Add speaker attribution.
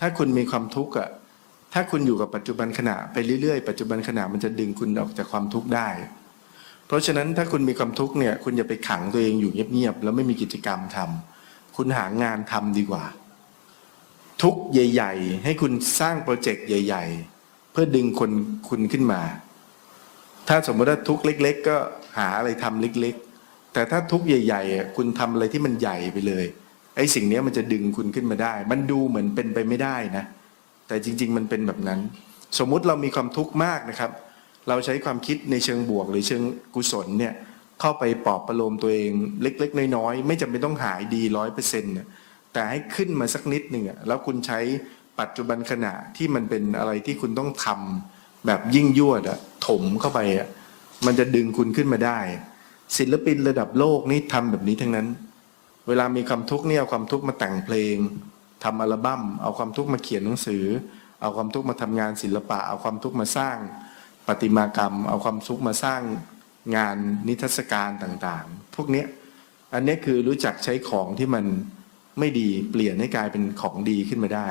Speaker 1: ถ้าคุณมีความทุกข์อะถ้าคุณอยู่กับปัจจุบันขณะไปเรื่อยๆ ปัจจุบันขณะมันจะดึงคุณออกจากความทุกข์ได้ เพราะฉะนั้นถ้าคุณมีความทุกข์เนี่ย คุณอย่าไปขังตัวเองอยู่เงียบๆแล้วไม่มีกิจกรรมทำคุณหางานทำดีกว่า ทุกใหญ่ ๆ ให้คุณสร้างโปรเจกต์ใหญ่ ๆ เพื่อดึงคนคุณขึ้นมา ถ้าสมมติว่าทุกเล็ก ๆ ก็หาอะไรทำเล็ก ๆ แต่ถ้าทุกใหญ่ๆอะคุณทำอะไรที่มันใหญ่ไปเลย ไอ้สิ่งนี้มันจะดึงคุณขึ้นมาได้ มันดูเหมือนเป็นไปไม่ได้นะ แต่จริง ๆ มันเป็นแบบนั้น สมมุติเรามีความทุกข์มากนะครับ เราใช้ความคิดในเชิงบวกหรือเชิงกุศลเนี่ยเข้าไปปลอบประโลมตัวเองเล็ก ๆ น้อยๆไม่จำเป็นต้องหายดีร้อยเปอร์เซ็นต์แต่ให้ขึ้นมาสักนิดหนึ่งอะแล้วคุณใช้ปัจจุบันขณะที่มันเป็นอะไรที่คุณต้องทำแบบยิ่งยวดอะถมเข้าไปอะมันจะดึงคุณขึ้นมาได้ ศิลปินระดับโลกนี่ทำแบบนี้ทั้งนั้น เวลามีความทุกข์เนี่ยเอาความทุกข์มาแต่งเพลงทำอัลบั้ม เอาความทุกข์มาเขียนหนังสือ เอาความทุกข์มาทำงานศิลปะ เอาความทุกข์มาสร้างประติมากรรม เอาความทุกข์มาสร้างงานนิทรรศการต่างๆ พวกนี้อันนี้คือรู้จักใช้ของที่มันไม่ดีเปลี่ยนให้กลายเป็นของดีขึ้นมาได้